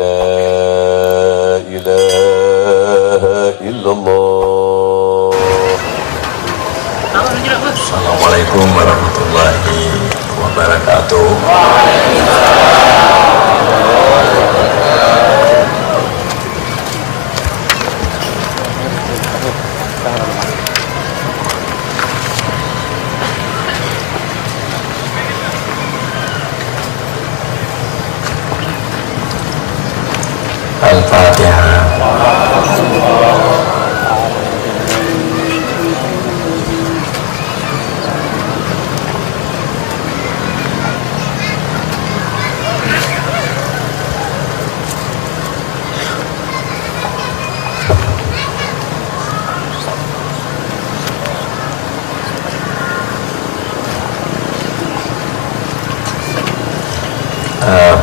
لا إله إلا الله. Assalamualaikum warahmatullahi wabarakatuh. Al-Fatihah.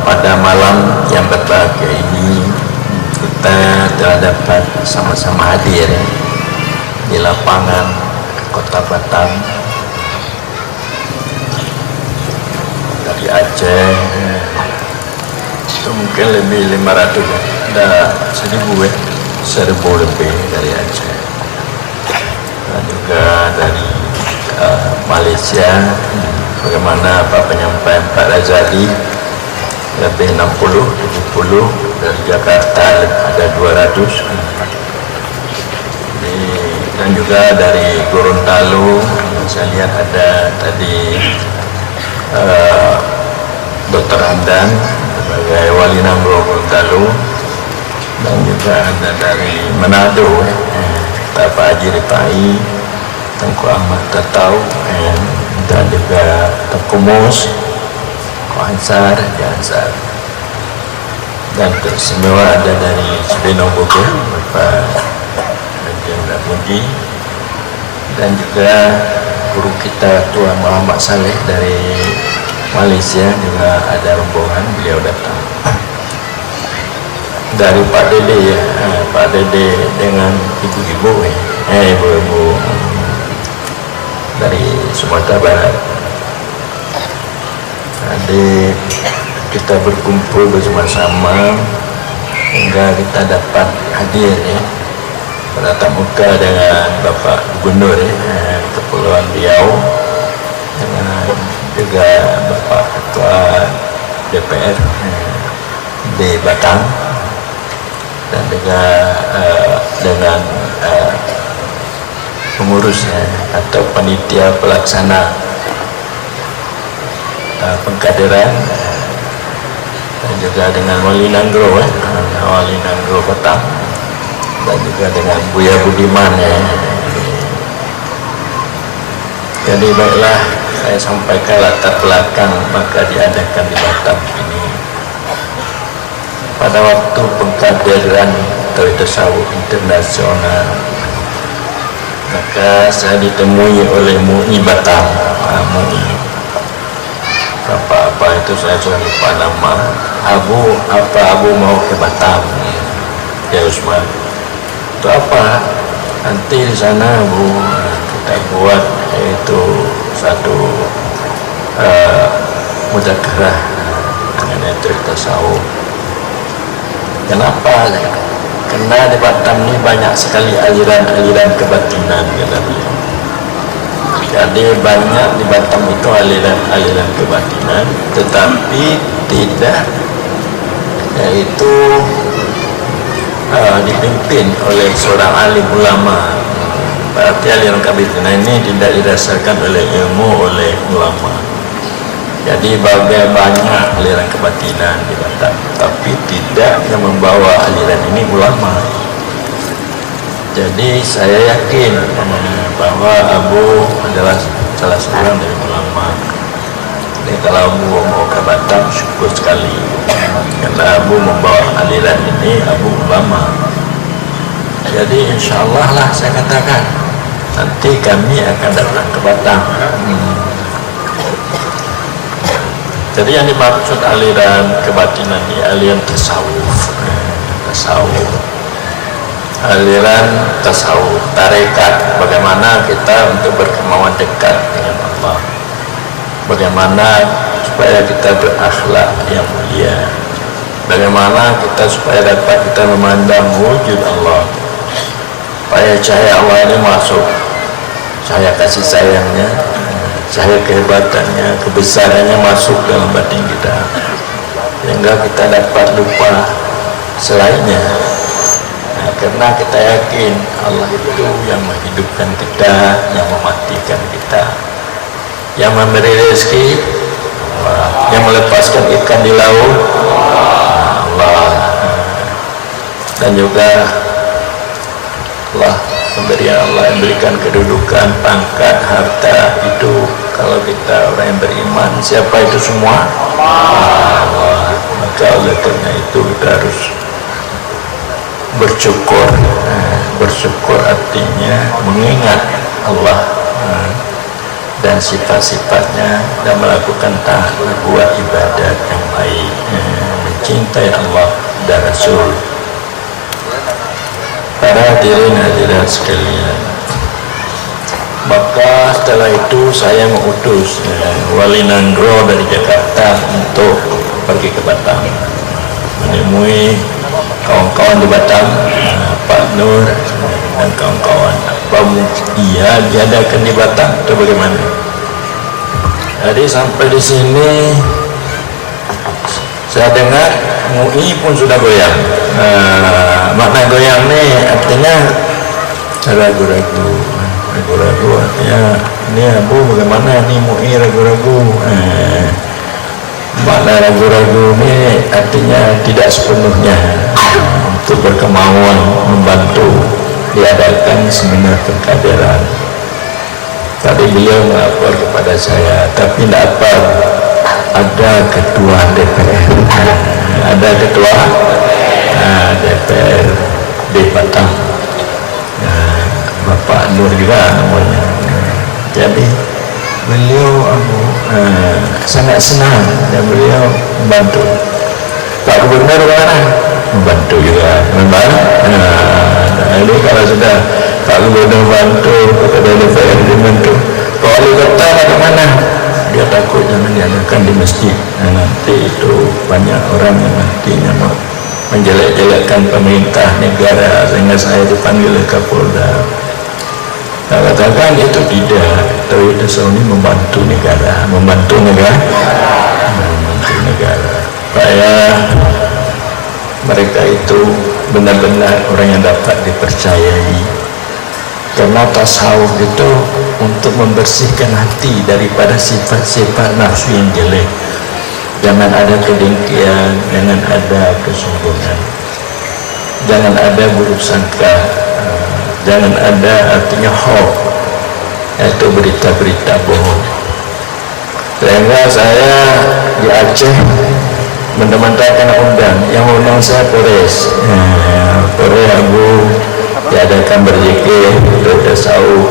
Pada malam yang berbahagia ini kita telah dapat sama-sama hadir di lapangan Kota Batam dari Aceh. Itu mungkin lebih 500 ya, ada 1000 lebih dari Aceh, dan juga dari Malaysia. Bagaimana Pak penyampaian Pak Razali, lebih 60, 70. Dari Jakarta ada 200. Dan juga dari Gorontalo saya lihat ada tadi Dr. Andan sebagai Wali Nangro Gorontalo, dan juga ada dari Manado Pak Haji Rifai, Tengku Ahmad Tatau, dan juga Tengku Mus, Ansar, Ansar, dan teristimewa ada dari Cibinong Bogor Bapak Jenderal Budi, dan juga guru kita Tuan Muhammad Saleh dari Malaysia juga ada rombongan, beliau datang. Dari Pak Dede ya, Pak Dede dengan ibu-ibu ibu-ibu dari Sumatera Barat. Jadi kita berkumpul bersama-sama hingga kita dapat hadir bertatap muka dengan Bapak Gubernur Kepulauan Riau, dengan juga Bapak Ketua DPR di Batam, dan juga dengan pengurusnya atau panitia pelaksana pengkaderan, dan juga dengan Wali Nangro Wali Nangro Batam, dan juga dengan Buya Budiman Jadi baiklah, saya sampaikan latar belakang maka diadakan di Batam ini. Pada waktu pengkaderan Tasawuf Internasional, maka saya ditemui oleh MUI Batam. MUI apa itu saya sudah lupa nama. Abu mau ke Batam ya Usman, itu apa nanti di sana Bu kita buat itu satu mudzakarah mengenai tasawuf. Kenapa? Karena di Batam ini banyak sekali aliran-aliran kebatinan kata beliau. Jadi banyak di Batam itu aliran-aliran kebatinan, tetapi tidak yaitu dipimpin oleh seorang alim ulama. Berarti aliran kebatinan ini tidak didasarkan oleh ilmu, oleh ulama. Jadi banyak aliran kebatinan di Batam, tapi tidak yang membawa aliran ini ulama. Jadi saya yakin bahwa Abu adalah salah seorang dari ulama. Jadi kalau Abu mau ke Batam, syukur sekali karena Abu membawa aliran ini, Abu ulama. Jadi insya Allah lah saya katakan nanti kami akan datang ke Batam. Jadi yang dimaksud aliran kebatinan ini aliran tasawuf, aliran tasawuf, tarekat, bagaimana kita untuk berkemauan dekat dengan Allah, bagaimana supaya kita berakhlak yang mulia, Bagaimana kita supaya dapat kita memandang wujud Allah, supaya cahaya Allah ini masuk, cahaya kasih sayangnya, cahaya kehebatannya, kebesarannya masuk dalam batin kita, sehingga kita dapat lupa selainnya. Nah, karena kita yakin Allah itu yang menghidupkan kita, yang mematikan kita, yang memberi rezeki Allah, yang melepaskan ikan di laut Allah, dan juga Allah, pemberian Allah yang berikan kedudukan, pangkat, harta itu. Kalau kita orang yang beriman, siapa itu semua? Allah. Maka oleh karena itu kita harus bersyukur. Bersyukur artinya mengingat Allah dan sifat-sifatnya, dan melakukan taat buat ibadat yang baik, mencintai Allah dan Rasul. Para hadirin hadirat sekalian, maka setelah itu saya mengutus Wali Nandro dari Jakarta untuk pergi ke Batam, menemui kawan-kawan di Batam, Pak Nur dan kawan-kawan. Apa iya diadakan di Batam atau bagaimana? Jadi sampai di sini saya dengar MUI pun sudah goyang. Makna goyang ini artinya ragu-ragu artinya ini Abu bagaimana ini MUI ragu-ragu. Makna ragu-ragu ini artinya tidak sepenuhnya untuk berkemauan membantu diadakan seminar pengkaderan. Tadi beliau melapor kepada saya, tapi tidak apa, ada ketua DPR, ada ketua DPR di Batam, Bapak Nur juga namanya. Jadi beliau sangat senang dan beliau membantu. Pak Gubernur mana? Membantu juga, jadi kalau sudah Pak Gubernur bantu, kepada DPR dibantu, Pak Wali Kota bagaimana? Dia takut jangan diadakan di masjid. Nanti itu banyak orang yang nantinya menjelek-jelekkan pemerintah negara, sehingga saya dipanggil ke Kapolda. Nah, katakan itu tidak, tapi itu ini membantu negara, supaya mereka itu benar-benar orang yang dapat dipercayai. Karena tasawuf itu untuk membersihkan hati daripada sifat-sifat nafsu yang jelek. Jangan ada kedengkian, jangan ada kesombongan, jangan ada buruk sangka, jangan ada artinya hoax, yaitu berita-berita bohong. Sehingga saya di Aceh mendemandakan undang, yang undang saya Polres, Polres Abu diadakan berzikir, bertasawuf.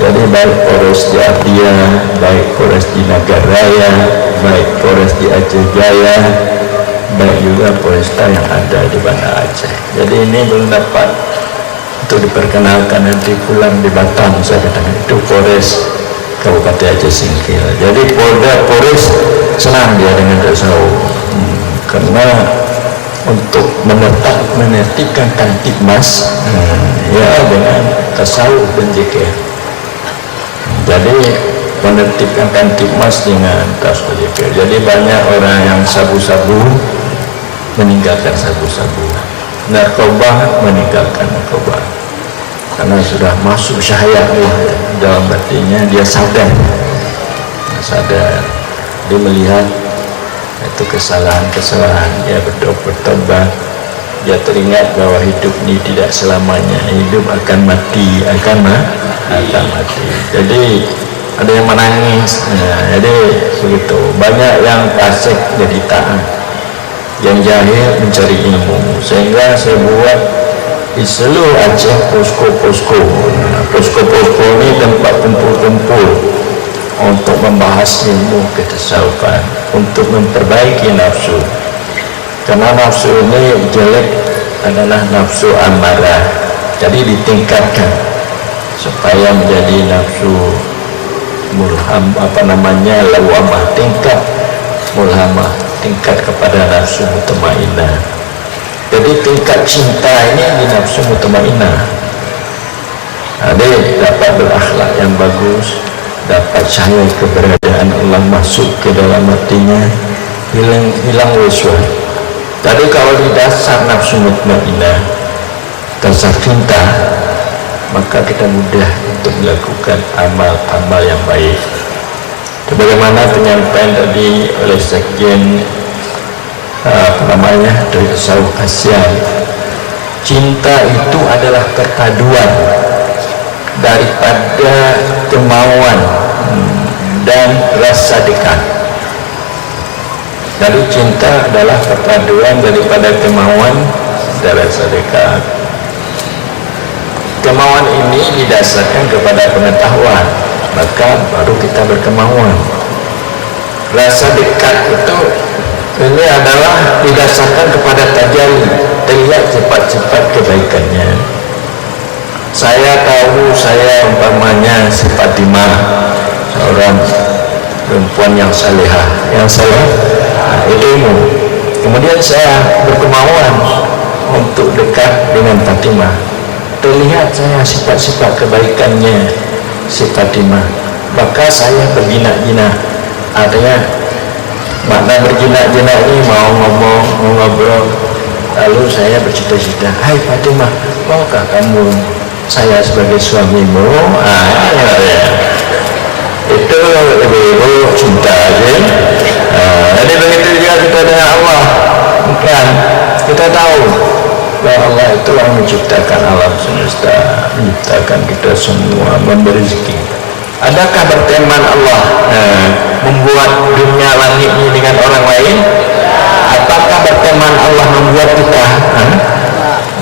Jadi baik Polres di Abdia, baik Polres di Nagaraya, baik Polres di Aceh Jaya, baik juga Polresta yang ada di Banda Aceh. Jadi ini belum dapat untuk diperkenalkan, nanti pulang di Batam saya katakan itu Polres Kabupaten Aceh Singkil. Jadi Polres senang dia dengan tasawuf, karena untuk menertibkan Kamtibmas ya dengan tasawuf dan zikir. Jadi menertibkan Kamtibmas dengan tasawuf zikir. Jadi banyak orang yang sabu-sabu meninggalkan sabu-sabu, narkoba meninggalkan narkoba, karena sudah masuk syahaya dalam batinnya. Dia sadar, dia melihat itu kesalahan-kesalahan, dia bertobat, dia teringat bahwa hidup ini tidak selamanya, hidup akan mati. Jadi ada yang menangis, jadi begitu. Banyak yang fasik jadi taat, yang jahil mencari ilmu. Sehingga saya buat di seluruh Aceh posko-posko ini tempat kumpul-kumpul untuk membahas ilmu ketasawufan, untuk memperbaiki nafsu. Karena nafsu ini jelek adalah nafsu amarah, jadi ditingkatkan supaya menjadi nafsu mulham, lawamah, tingkat mulhamah. tingkat kepada nafsu mutmainnah. Jadi tingkat cinta ini di nafsu mutmainnah. Dia dapat berakhlak yang bagus, dapat cahaya keberadaan Allah masuk ke dalam hatinya, hilang waswas. Tadi kalau di dasar nafsu mutmainnah, dasar cinta, maka kita mudah untuk melakukan amal-amal yang baik. Sebagaimana penyampaian tadi oleh Sekjen dari Tasawuf ASEAN, cinta itu adalah perpaduan daripada kemauan dan rasa dekat. Jadi cinta adalah perpaduan daripada kemauan dan rasa dekat. Kemauan ini didasarkan kepada pengetahuan, maka baru kita berkemauan. Rasa dekat itu ini adalah didasarkan kepada tajalli, terlihat cepat-cepat kebaikannya. Saya tahu saya umpamanya si Fatimah, seorang perempuan yang salehah, ilmu. Kemudian saya berkemauan untuk dekat dengan Fatimah. Terlihat saya sifat-sifat kebaikannya si Fatimah, maka saya berjinak-jinak. Artinya makna berjinak-jinak ini mau ngomong, mau ngobrol, lalu saya bercita-cita, hai Fatimah, maukah kamu saya sebagai suamimu? Itu ibu cinta aja. Jadi begitu juga kita dengan Allah, kan kita tahu bahwa Allah itu yang menciptakan alam semesta, menciptakan kita semua, memberi rezeki. Adakah berteman Allah membuat dunia langit ini dengan orang lain? Apakah berteman Allah membuat kita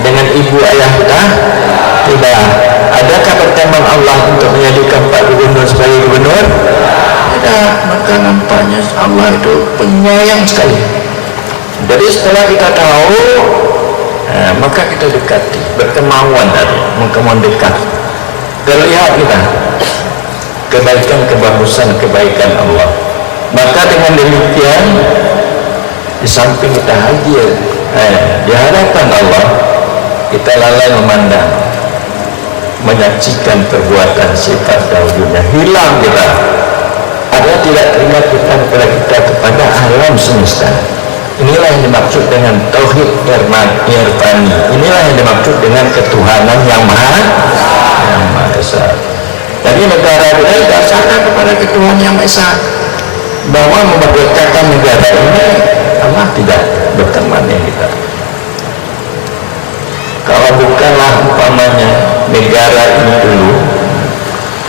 dengan ibu ayah kita? Tidak. Adakah berteman Allah untuk menjadikan Pak Gubernur sebagai gubernur? Tidak. Maka nampaknya Allah itu penyayang sekali. Jadi setelah kita tahu, maka kita dekati, berkemauan tadi, berkemauan dekat. Terlihat kita kebaikan, kebagusan, kebaikan Allah. Maka dengan demikian, di samping kita hadir di hadapan Allah, kita lalai memandang, menyaksikan perbuatan sifat dahulunya, hilang kita. Ada tidak teringat kita kepada alam semesta. Inilah yang dimaksud dengan tauhid irfani. Inilah yang dimaksud dengan ketuhanan yang maha esa. Jadi negara kita didasarkan kepada ketuhanan yang maha esa. Bahwa memerdekakan negara ini Allah tidak berteman dengan kita. Kalau bukanlah umpamanya negara ini dulu,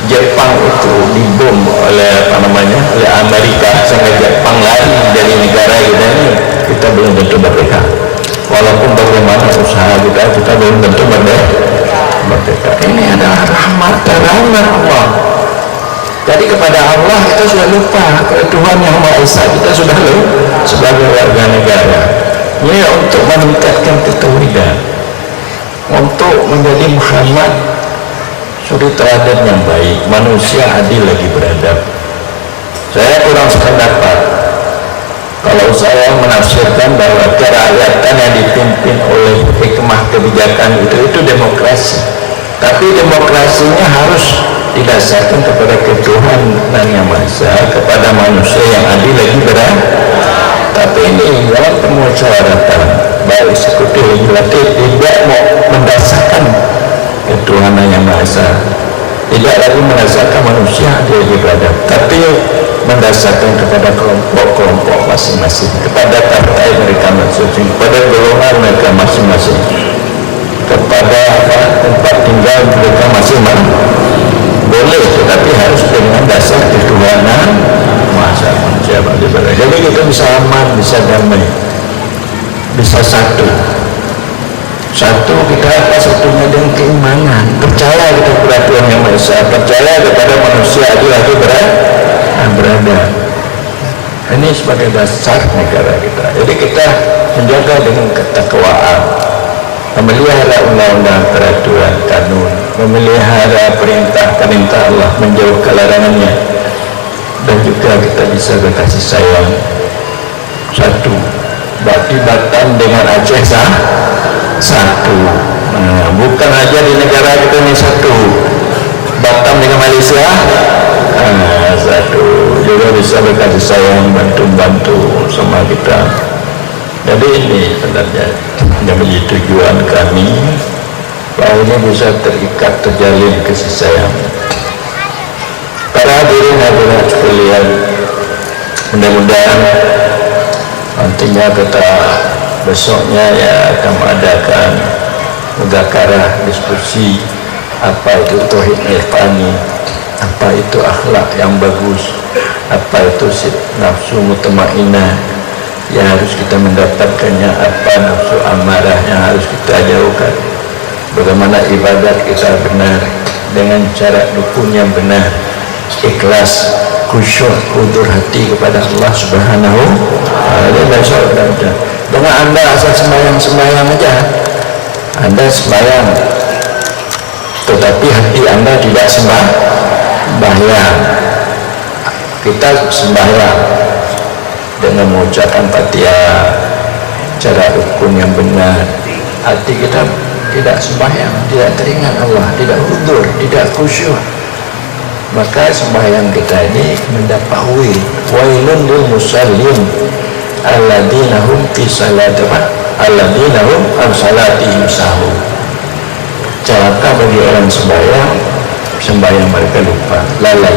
Jepang itu dibom oleh oleh Amerika sehingga Jepang lari dari negara kita belum tentu merdeka. Walaupun bagaimana usaha kita belum tentu merdeka. Ini adalah rahmat Allah. Jadi kepada Allah kita sudah lupa, kepada Tuhan yang Maha Esa kita sudah lupa sebagai warga negara. Ini untuk meningkatkan ketauhidan, untuk menjadi Muhammad suri teladan yang baik, manusia adil lagi beradab. Saya kurang sependapat kalau saya menafsirkan bahwa kerakyatan yang dipimpin oleh hikmah kebijakan itu demokrasi. Tapi demokrasinya harus didasarkan kepada ketuhanan yang Maha Esa, kepada manusia yang adil lagi beradab. Tapi ini dalam permusyawaratan baik eksekutif legislatif tidak mau mendasarkan ketuhanan yang Maha Esa, tidak lagi mendasarkan manusia adil lagi beradab, tapi mendasarkan kepada kelompok-kelompok masing-masing, kepada partai mereka masing-masing, kepada golongan mereka masing-masing, kepada tempat tinggal mereka masing-masing. Boleh, tetapi harus dengan dasar ketuhanan Maha Esa. Jadi kita bisa aman, bisa damai, bisa satu kita satunya dengan keimanan, percaya kita kepada Tuhan yang Maha Esa, percaya kepada manusia adil lagi berada. Ini sebagai dasar negara kita. Jadi kita menjaga dengan ketakwaan, memelihara undang-undang, peraturan, kanun, memelihara perintah Allah, menjauhkan larangannya, dan juga kita bisa berkasih sayang satu. Berarti Batam dengan Aceh satu. Nah, bukan aja di negara kita ini satu, Batam dengan Malaysia satu, juga bisa berkasih sayang, bantu sama kita. Jadi ini sebenarnya yang menjadi tujuan kami, bahwa ini bisa terikat, terjalin kasih sayang. Para hadirin hadirat sekalian, mudah-mudahan nantinya kita besoknya ya akan mengadakan muzakarah, diskusi apa itu tauhid irfani, apa itu akhlak yang bagus, apa itu nafsu mutmainnah yang harus kita mendapatkannya, apa nafsu amarah yang harus kita jauhkan, bagaimana ibadat kita benar dengan cara rukun yang benar, ikhlas, khusyuk, hudur hati kepada Allah Subhanahu wa taala. Dengan Anda asal sembahyang aja, Anda sembahyang tetapi hati Anda tidak sembahyang. Kita sembahyang dengan mengucapkan Fatihah, cara rukun yang benar, hati kita tidak sembahyang, tidak teringat Allah, tidak hudur, tidak khusyuk, maka sembahyang kita ini mendapat wailun lil musallin alladzina hum fi salatihim alladzina hum an salatihim sahun. Celaka bagi orang sembahyang mereka lupa, lalai,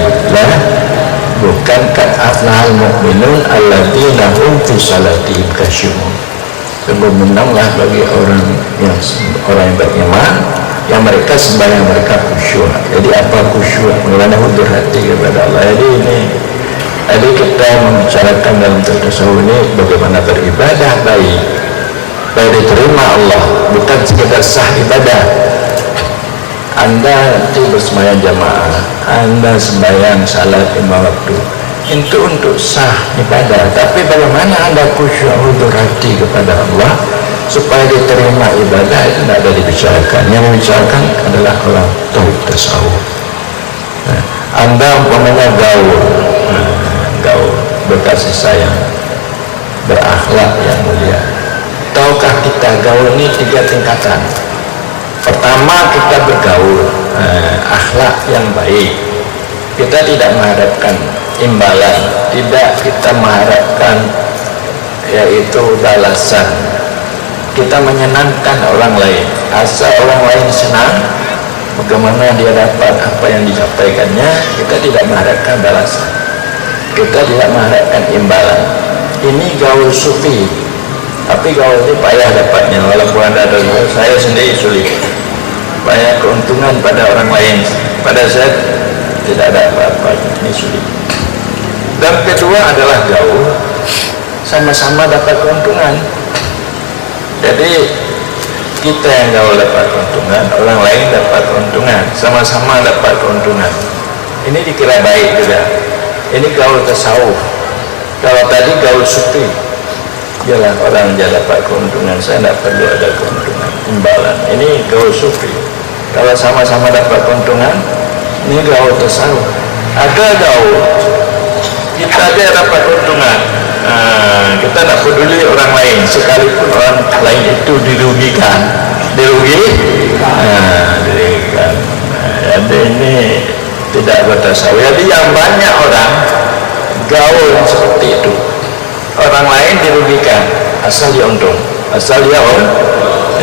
bukan kan aflahal mu'minun alladzina hum fi salatihim khasyu'un. Sungguh menanglah bagi orang yang beriman yang mereka sembahyang mereka khusyuk. Jadi apa khusyuk? Bagaimana hudur hati kepada Allah. Jadi kita membicarakan dalam tasawuf ini bagaimana beribadah baik diterima Allah, bukan sekedar sah ibadah. Anda nanti bersembahyang jamaah, Anda sembahyang salat 5 waktu, itu untuk sah ibadah, tapi bagaimana Anda khusyuk hudur hati kepada Allah supaya diterima ibadah, itu tidak ada dibicarakan. Yang membicarakan adalah orang tauhid tasawuf. Anda umpamanya gaul, berkasih sayang, berakhlak yang mulia. Tahukah kita gaul ini 3 tingkatan? Pertama, kita bergaul akhlak yang baik. Kita tidak mengharapkan imbalan, tidak kita mengharapkan yaitu balasan. Kita menyenangkan orang lain, asal orang lain senang, bagaimana dia dapat apa yang disampaikannya, kita tidak mengharapkan balasan, kita tidak mengharapkan imbalan. Ini gaul sufi, tapi gaul ini payah dapatnya, walaupun ada saya sendiri sulit, banyak keuntungan pada orang lain, pada saya tidak ada apa-apa, ini sulit. Dan kedua adalah gaul sama-sama dapat keuntungan. Jadi kita yang gaul dapat keuntungan, orang lain dapat keuntungan, sama-sama dapat keuntungan. Ini dikira baik juga. Ini gaul tasawuf. Kalau tadi gaul sufi, jalan orang dia dapat keuntungan, saya tidak perlu ada keuntungan, imbalan. Ini gaul sufi. Kalau sama-sama dapat keuntungan, ini gaul tasawuf. Ada gaul kita aja dapat keuntungan, kita tidak peduli orang lain, sekalipun orang lain itu dirugikan. Jadi ini tidak bertasawuf. Jadi yang banyak orang gaul seperti itu, orang lain dirugikan, asal dia untung, asal dia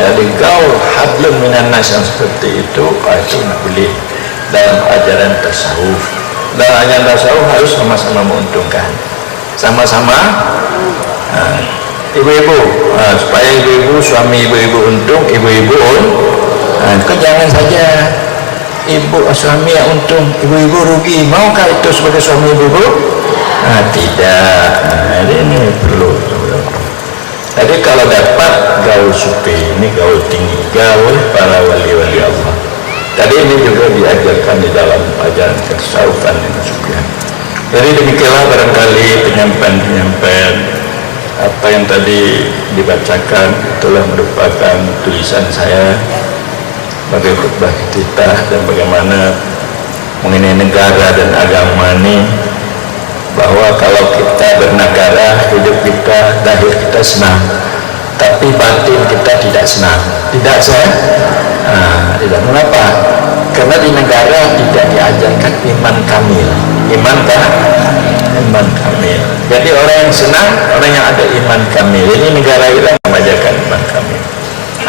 jadi gaul hablum minan nas yang seperti itu boleh dalam ajaran tasawuf. Dalam ajaran tasawuf harus sama-sama menguntungkan, sama-sama ibu-ibu, supaya ibu-ibu, suami ibu-ibu untung, ibu-ibu jangan saja ibu suami yang untung, ibu-ibu rugi. Maukah itu sebagai suami ibu-ibu? Tidak. Ini perlu. Jadi kalau dapat gaul sufi, ini gaul tinggi, gaul para wali-wali Allah. Tadi ini juga diajarkan di dalam ajaran tasawufan dan sufian. Jadi demikianlah barangkali penyampaian apa yang tadi dibacakan itulah merupakan tulisan saya sebagai khutbah kita dan bagaimana mengenai negara dan agama ini bahwa kalau kita bernegara, hidup kita, lahir kita senang, tapi batin kita tidak senang. Tidak saya? Tidak. Mengapa? Karena di negara tidak diajarkan iman kamil. Iman kamil. Jadi orang yang senang, orang yang ada iman kamil. Ini negara kita mengajarkan iman kamil.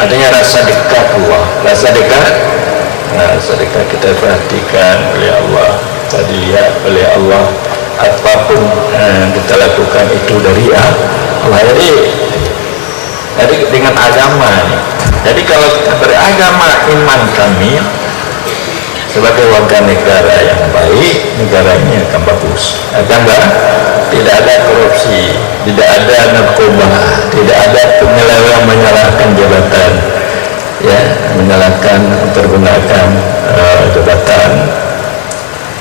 Adanya rasa dekat Allah, rasa dekat kita perhatikan oleh Allah, kita dilihat oleh Allah, apapun yang kita lakukan itu dari Allah. Jadi dengan agama ini. Jadi kalau kita beragama iman kami sebagai warga negara yang baik, negara ini akan bagus. Tidak ada korupsi, tidak ada narkoba, tidak ada penyelewengan menyalahkan jabatan, ya, mempergunakan jabatan.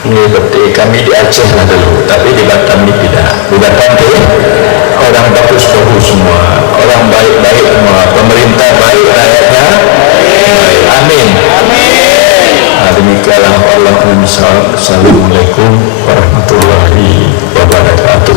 Ini seperti kami di Aceh lah dulu, tapi di Batam ini tidak. Di Batam itu orang bagus-bagus semua, orang baik-baik semua, pemerintah baik, rakyatnya baik. Amin. Demikianlah Allah. Assalamualaikum warahmatullahi wabarakatuh.